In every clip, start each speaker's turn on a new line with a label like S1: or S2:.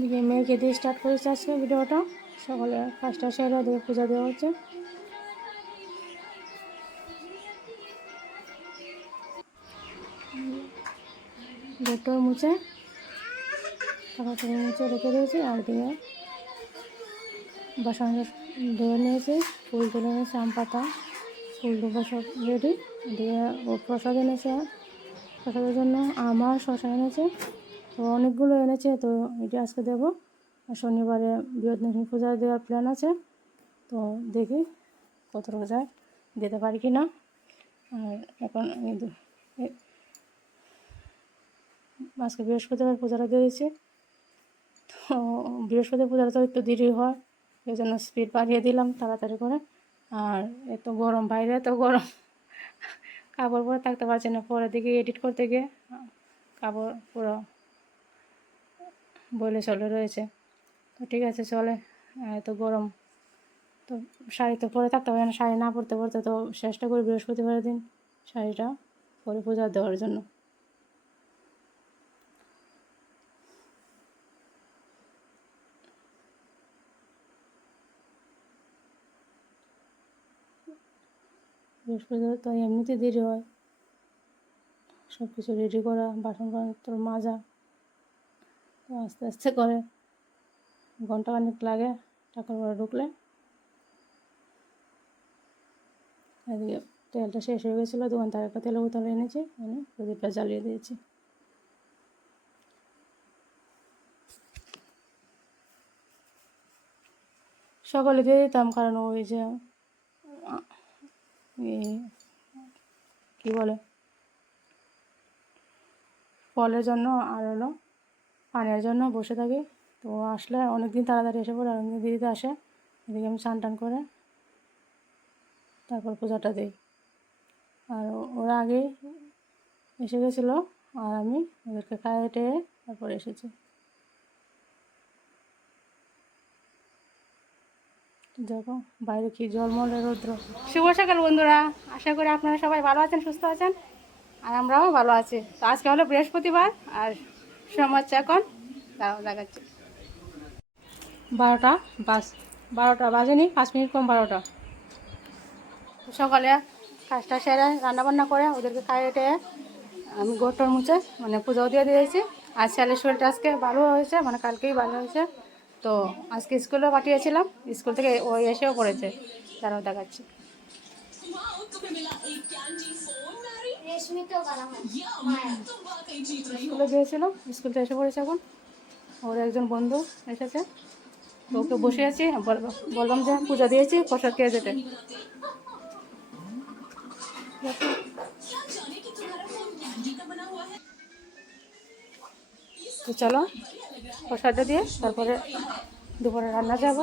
S1: দিকে মেয়েকে দিয়ে স্টার্ট করেছে আজকে ভিডিওটা। সকালে পাঁচটা সেরা দিয়ে পূজা দেওয়া হচ্ছে। দুটো মুছে তাড়াতাড়ি মুছে রেখে দিয়েছি, আর দিয়ে বাসন ধুয়ে নিয়েছি, ফুল তুলে নিয়েছি, আম পাতা, ফুল দুটো সব রেডি দিয়ে ও প্রসাদ এনেছে। প্রসাদের জন্য আমার শশা এনেছে। তো অনেকগুলো এনেছে, তো এটা আজকে দেবো। শনিবারে বৃহৎলক্ষ্মী পূজা দেওয়ার প্ল্যান আছে, তো দেখি কত যায়, দিতে পারি কি না আর এখন আজকে বৃহস্পতিবার পূজাটা দিয়ে দিচ্ছি তো বৃহস্পতি পূজাটা তো একটু দেরি হয় এই জন্য স্পিড বাড়িয়ে দিলাম তাড়াতাড়ি করে। আর এত গরম, বাইরে এত গরম, কাপড় পরে থাকতে পারছি না, পরে দিকে এডিট করতে গিয়ে, কাপড় পুরো বলে চলে রয়েছে। তো ঠিক আছে, চলে। এত গরম। তো শাড়ি তো পরে থাকতে পারে না শাড়ি না পরতে পরতে তো চেষ্টা করি বৃহস্পতিবারের দিন শাড়িটা পরে পূজা দেওয়ার জন্য। বৃহস্পতিবার তো এমনিতে দেরি হয়। সব কিছু রেডি করা, বাসন পত্র মাজা। তো আস্তে আস্তে করে। ঘন্টাখানিক লাগে, ঠাকুর ঘরে ঢুকলে। এদিকে তেলটা শেষ হয়ে গেছিল, দোকান থেকে একটা তেলের বোতল এনেছি, এনে প্রদীপটা জ্বালিয়ে দিয়েছি। সকালে দিয়ে দিতাম, কারণ ওই যে কী বলে, ফলের জন্য আর হলো। পানের জন্য বসে থাকি। তো আসলে অনেক দিন তাড়াতাড়ি এসে পড়ে, অনেকদিন দিদিতে আসে। এদিকে আমি স্নান টান করে তারপর পূজাটা দিই। আর ওরা আগে এসে গেছিল আর আমি ওদেরকে খাইয়ে তারপর এসেছি। দেখো বাইরে কি জলমলে রৌদ্র। শুভ সকাল বন্ধুরা, আশা করি আপনারা সবাই ভালো আছেন, সুস্থ আছেন, আর আমরাও ভালো আছি। তো আজকে হলো বৃহস্পতিবার, আর সময় এখন দাঁড়াও দেখাচ্ছি বারোটা বাস বারোটা বাজেনি পাঁচ মিনিট কম বারোটা। সকালে কাজটা সেরে রান্নাবান্না করে ওদেরকে খাইয়ে টেয়ে আমি গোটর মুছে মানে পুজোও দিয়ে দিয়েছি। আর ছেলের শরীরটা আজকে ভালো হয়েছে মানে কালকেই ভালো হয়েছে। তো আজকে স্কুলেও পাঠিয়েছিলাম স্কুল থেকে ওই এসেও পড়েছে তারাও দেখাচ্ছি। স্কুলে গিয়েছিল স্কুল থেকে এসে পড়েছে এখন। ওর একজন বন্ধু এসেছে। ওকে বসে আছি, বল- বললাম যে পূজা দিয়েছি, প্রসাদ খেয়ে যেতে। তো চলো, প্রসাদটা দিয়ে তারপরে দুপুরে রান্না যাব।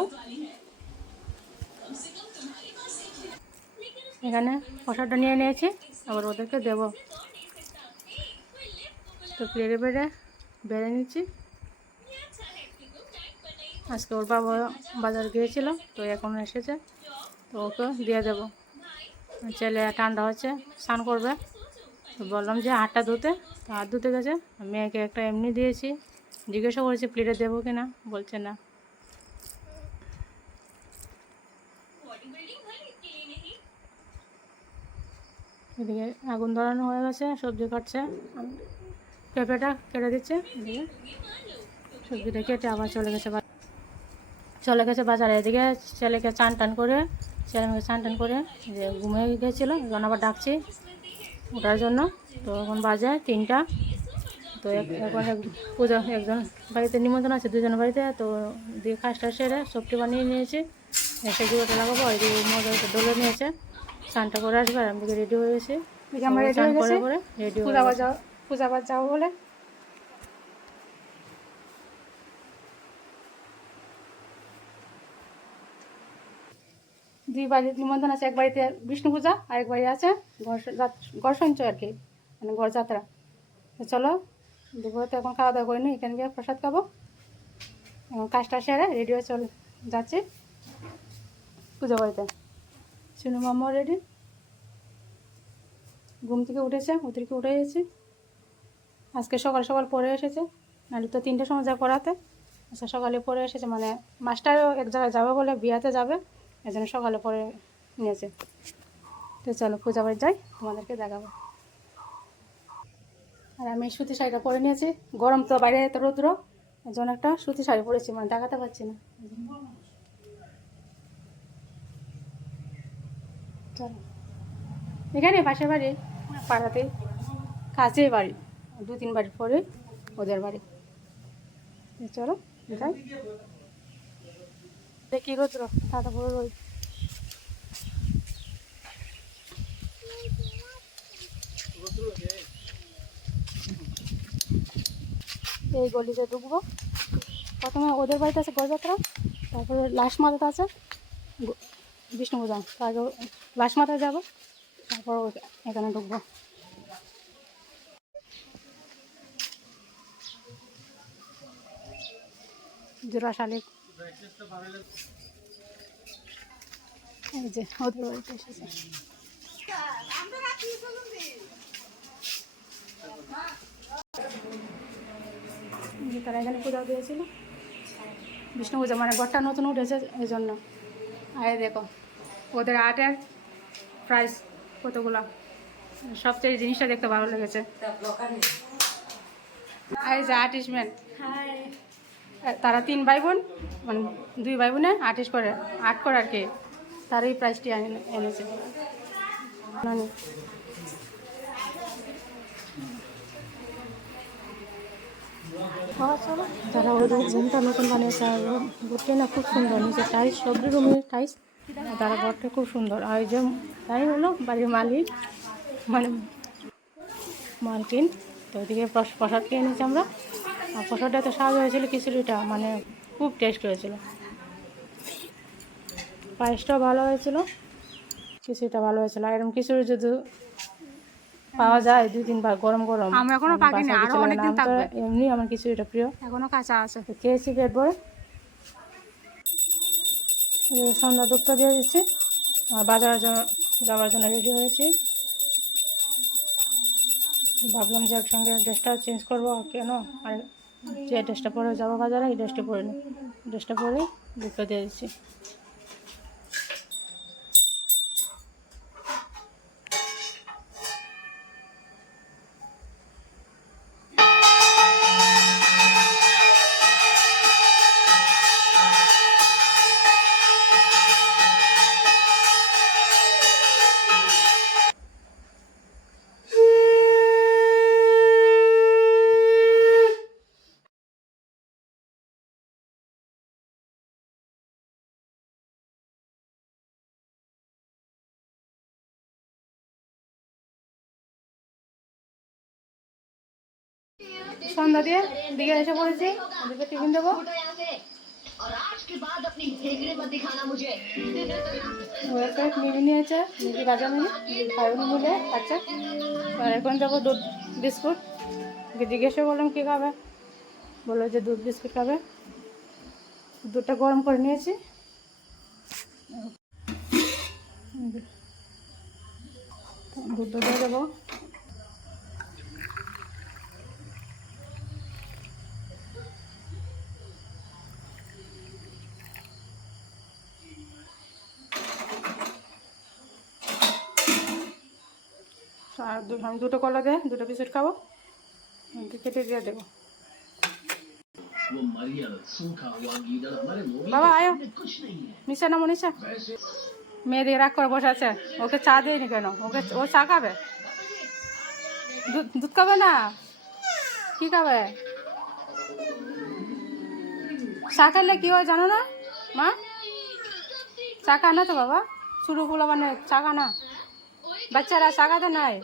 S1: এখানে প্রসাদটা নিয়ে নিয়েছি। আবার ওদেরকে দেবো। তো প্লেটে বেড়ে বেড়ে নিচ্ছি। আজকে ওর বাবা বাজার গিয়েছিল, তো এখন এসেছে, তো ওকে দিয়ে দেবো। ছেলে ঠান্ডা হচ্ছে, স্নান করবে। তো বললাম যে হাতটা ধুতে, তো হাত ধুতে গেছে। মেয়েকে একটা এমনি দিয়েছি, জিজ্ঞাসা করেছি প্লেটে দেবো কি না বলছে না। এদিকে আগুন ধরানো হয়ে গেছে, সবজি কাটছে। পেঁপেটা কেটে দিচ্ছে, এদিকে সবজিটা কেটে আবার চলে গেছে চলে গেছে বাজারে। এদিকে ছেলেকে চান টান করে, ছেলে মেয়েকে চান টান করে যে ঘুমিয়ে গেছিল, এখন আবার ডাকছি ওটার জন্য। তো এখন বাজে তিনটা। তো এখন পুজো একজন বাড়িতে নিমন্ত্রণ আছে, দুজন বাড়িতে। তো দিয়ে কাজটা সেরে সবটি বানিয়ে নিয়েছি। এসে গুঁড়োটা লাগাবো, এদিকে মজা ডলে নিয়েছে। স্নানটা করে আসবে আর আমি রেডি হয়ে গেছি।
S2: আমরা ready হয়ে গেছি।
S1: রেডি
S2: পূজা
S1: গেছি।
S2: পূজা বলে। দুই বাড়ির নিমন্ত্রণ আছে এক বাড়িতে বিষ্ণু পূজা আর এক বাড়ি আছে ঘর ঘর সঞ্চয় আর কি মানে ঘর যাত্রা। তো চলো দুপুরে তো এখন খাওয়া দাওয়া করিনি এখানে গিয়ে প্রসাদ খাব। এখন কাজটা সেরে রেডি হয়ে চল যাচ্ছি। পূজা বাড়িতে। শুনু মাম্মা রেডি ঘুম থেকে উঠেছে ওদেরকে উঠে গেছি। আজকে সকাল সকাল পরে এসেছে, নাহলে তো তিনটের সময় যা পড়াতে।
S1: আচ্ছা সকালে পরে এসেছে মানে মাস্টারও এক জায়গায় যাবে বলে বিয়াতে যাবে এই জন্য সকালে পরে নিয়েছে। তো চলো, পূজা বাড়ি যাই, তোমাদেরকে দেখাবো। আর আমি সুতি শাড়িটা পরে নিয়েছি, গরম তো বাইরে রৌদ্র জন্য একটা সুতি শাড়ি পরেছি মানে দেখাতে পারছি না। চলো। এখানে পাশের বাড়ি? পাড়াতে কাছেই বাড়ি? দু তিন বাড়ি পরে ওদের বাড়ি। চলো যাই দেখি রৌদ্র তাতা বড় রোদ এই গলিতে ঢুকবো। প্রথমে ওদের বাড়িতে আছে গড়যাত্রা তারপরে লাস্ট মাথাতে আছে। গ- বিষ্ণু পূজা তো আগে লাশ মাথায় যাব, তারপর এখানে ঢুকবো। জোড়া শালিক এই যে, ওদের বাড়িতে এসেছে। তারা এখানে পূজা দিয়েছিল। বিষ্ণু পূজা মানে ঘরটা নতুন উঠেছে, এই জন্য। আর দেখো ওদের আর্টের প্রাইস কতগুলো? সবচেয়ে জিনিসটা দেখতে ভালো লেগেছে। এই যে তারা তিন ভাই বোন মানে দুই ভাই বোনে আর্টিস্ট করে। আর্ট করে আর কি? তার এই প্রাইসটি এনে- এনেছে। নানি। যারা ওই রুমটা নতুন বানিয়েছে আর ঘুরতে না খুব সুন্দর। নিচে টাইস সব রুমের টাইস তারা ঘরটা খুব সুন্দর। আর যে তাই হলো বাড়ির মালিক মানে মালকিন। তো ওইদিকে প্রসাদ খেয়ে নিয়েছি আমরা। আর প্রসাদটা তো স্বাদ হয়েছিল খিচুড়িটা মানে খুব টেস্ট হয়েছিল। পায়েসটাও ভালো হয়েছিল খিচুড়িটা ভালো হয়েছিল। আর এরকম খিচুড়ি যদি পাওয়া যায় দুই তিনবার গরম গরম।
S3: আমরা
S1: এখনও
S3: পাকিনি,
S1: আরও
S3: অনেকদিন থাকবে।
S1: এমনি আমার খিচুড়িটা প্রিয়।
S3: এখনও কাঁচা আছে।
S1: খেয়েছি পেট ভরে। সন্ধ্যা দুধটা দিয়ে দিচ্ছি। আর বাজার যাওয়ার জন্য রেডি হয়েছি। ভাবলাম যে একসঙ্গে ড্রেসটা চেঞ্জ করব কেন? আর যে ড্রেসটা পরে যাব বাজারে, এই ড্রেসটা পরে নিই ড্রেসটা পরে দুধটা দিয়ে দিচ্ছি। সন্ধ্যা দিয়ে দিকে এসে পড়েছি। ওদেরকে টিফিন দেবো। নিয়েছে মিলে আচ্ছা আর এখন দুধ বিস্কুট। কী খাবে? বলল যে দুধ বিস্কুট খাবে। দুধটা গরম করে নিয়েছি। দুধ দিয়ে দেবো আর আমি দুটো কলা দে দুটো বিস্কুট খাব। কেটে দিয়ে দেবো। বাবা আয়ো। নিশা না নিশা মেয়ে দিয়ে রাগ করে বসে আছে। ওকে চা দেয়নি কেন? ওকে ও চা খাবে? দুধ খাবে না? কি খাবে? চা খেলে কী হয় জানো না? মা? চা খা না তো বাবা? চুরুগুলো মানে চা খা না। বাচ্চারা খাতে নাই।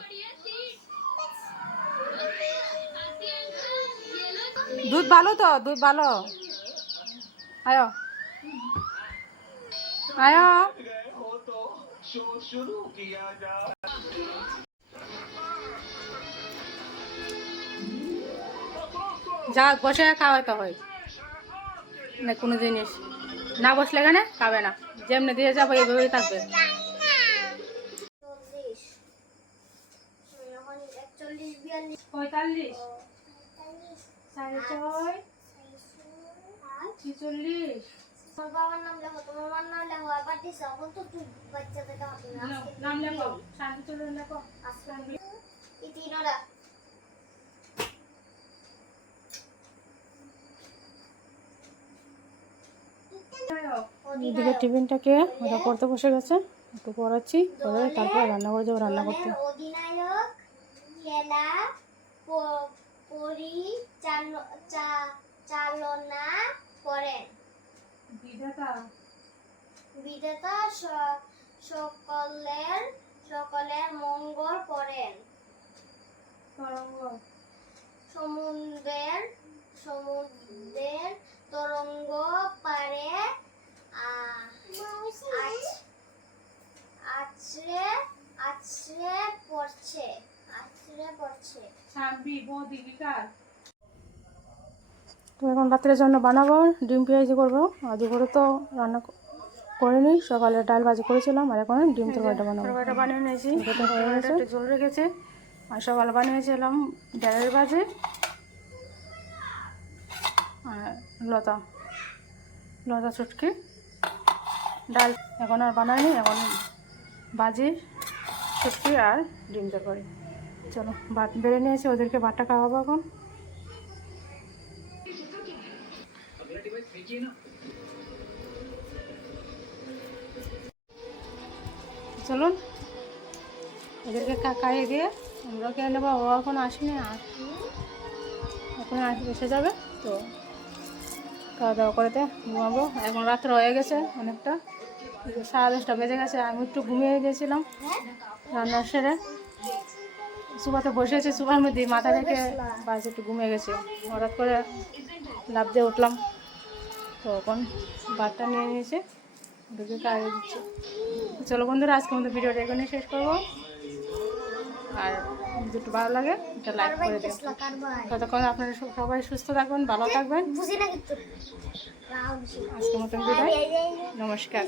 S1: দুধ ভালো তো, দুধ ভালো। আয়ো। আয়ো। যা বসে খাওয়াতে হয়। না, কোনো জিনিস। না বসলে এখানে খাবে না। যেমনি দিয়ে যাব, এইভাবেই থাকবে।
S4: তোমার বাবার নাম লেখো তোমার মার নাম লেখো আবার দিস এখন তো তুই বাচ্চাদেরকে হাতে
S1: নাম লেখো শান্তি চল্লিশ লেখো
S4: আজকে এই তিনটা
S1: এদিকে টিফিনটাকে করতে বসে গেছে। একটু পড়াচ্ছি পরে তারপর রান্না করে যাব, রান্না করতে।
S4: অধিনায়ক চালনা করেন।
S1: বিধাতা?
S4: বিধাতা সকলের সকলের মঙ্গল করেন।
S1: তরঙ্গ?
S4: সমুদ্রের সমুদ্রের তরঙ্গ পারে আছড়ে আছড়ে পড়ছে আছড়ে পড়ছে।
S1: শাম্পি বৌদি বিকাল। তো এখন রাত্রের জন্য বানাবো ডিম পেঁয়াজি করব। আর দুপুরে তো রান্না করিনি সকালে ডাল ভাজি করেছিলাম আর এখন ডিম তরকারিটা বানাবো। তরকারিটা বানিয়ে নিয়েছি। একটু জল রেখেছি আর সকালে বানিয়েছিলাম ডালের ভাজি আর লতা লতা চুটকি। ডাল এখন আর বানাইনি এখন ভাজি চুটকি আর ডিম তরকারি। চলো ভাত বেড়ে নিয়েছি ওদেরকে ভাতটা খাওয়াবো এখন। চলুন। ওদেরকে কা- খাইয়ে দিয়ে আমরা খেয়ে নেব ও এখন আসেনি? এখন এসে যাবে? তো খাওয়া দাওয়া করেতে ঘুমাবো। এখন রাত্র হয়ে গেছে অনেকটা। সাড়ে দশটা বেজে গেছে, আমি একটু ঘুমিয়ে গেছিলাম রান্নার সেরে। সুবাতে বসেছি সুবার মধ্যে মাথা রেখে বাস একটু ঘুমিয়ে গেছে। হঠাৎ করে লাভ দিয়ে উঠলাম। তো এখন নিয়ে নিয়েছে ওটাকে খাইয়ে দিচ্ছে। চলো বন্ধুরা আজকে আমাদের ভিডিওটা এখানে শেষ করব। আর দুটো ভালো লাগে, একটা লাইক করে দিও। ততক্ষণ আপনারা সবাই সুস্থ থাকবেন ভালো থাকবেন। আজকের মতন বিদায়। নমস্কার।